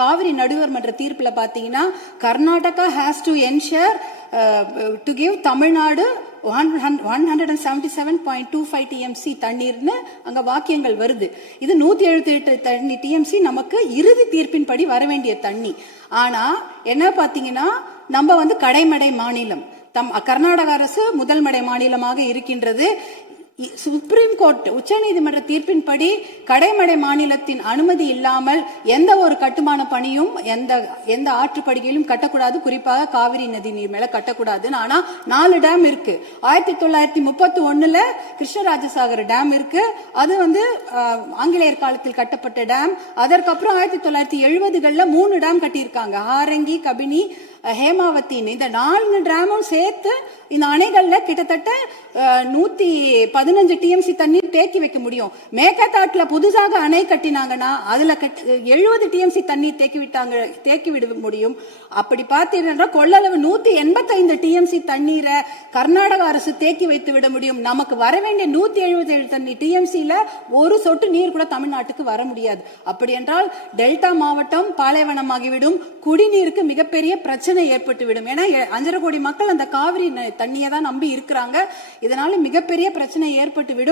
காவிரி நடுவர் மன்ற தீர்ப்புல பாத்தீங்கன்னா Karnataka has to ensure to give Tamil Nadu 177.25 TMC தண்ணீர்னு அங்க வாக்கியங்கள் வருது. இது 178 டிஎம்சி நமக்கு இறுதி தீர்ப்பின்படி வர வேண்டிய தண்ணி. ஆனா என்ன பாத்தீங்கன்னா நம்ம கடைமடை மாநிலம், கர்நாடக அரசு முதல்மடை மாநிலமாக இருக்கின்றது. சுப்ரீம் கோர்ட் உச்சநீதிமன்ற தீர்ப்பின்படி கடைமடை மாநிலத்தின் அனுமதி இல்லாமல் எந்த ஒரு கட்டுமான பணியும் எந்த ஆற்றுப்படுகையிலும் கட்டக்கூடாது, குறிப்பாக காவிரி நதி நீர் மேல கட்டக்கூடாது. ஆனா 4 டேம் இருக்கு. 1931 கிருஷ்ணராஜசாகர் டேம் இருக்கு. அது ஆங்கிலேயர் காலத்தில் கட்டப்பட்ட டேம். அதற்கப்புறம் 1970களில் 3 டேம் கட்டியிருக்காங்க. ஹாரங்கி, கபினி, ஹேமாவத்தின்னு. இந்த 4 டேமும் சேர்த்து இந்த அணைகள்ல கிட்டத்தட்ட 115 டிஎம்சி தண்ணீர் தேக்கி வைக்க முடியும். மேகதாட்டுல புதுசாக அணை கட்டினாங்கன்னா அதுல 70 டிஎம்சி தண்ணீர் தேக்கி விட முடியும். அப்படி பார்த்தீங்கன்னா கொள்ளளவு 185 டிஎம்சி தண்ணீரை கர்நாடக அரசு தேக்கி வைத்து விட முடியும். நமக்கு வர வேண்டிய 177 டிஎம்சில ஒரு சொட்டு நீர் கூட தமிழ்நாட்டுக்கு வர முடியாது. அப்படி என்றால் டெல்டா மாவட்டம் பாலைவனமாகிவிடும். குடிநீருக்கு மிகப்பெரிய பிரச்சனை ஏற்பட்டுவிடும். ஏன்னா 5.5 கோடி மக்கள் அந்த காவிரி தண்ணியை தான் நம்பி இருக்கிறாங்க. இதனால மிகப்பெரிய பிரச்சனை ஏற்பட்டுவிடும்.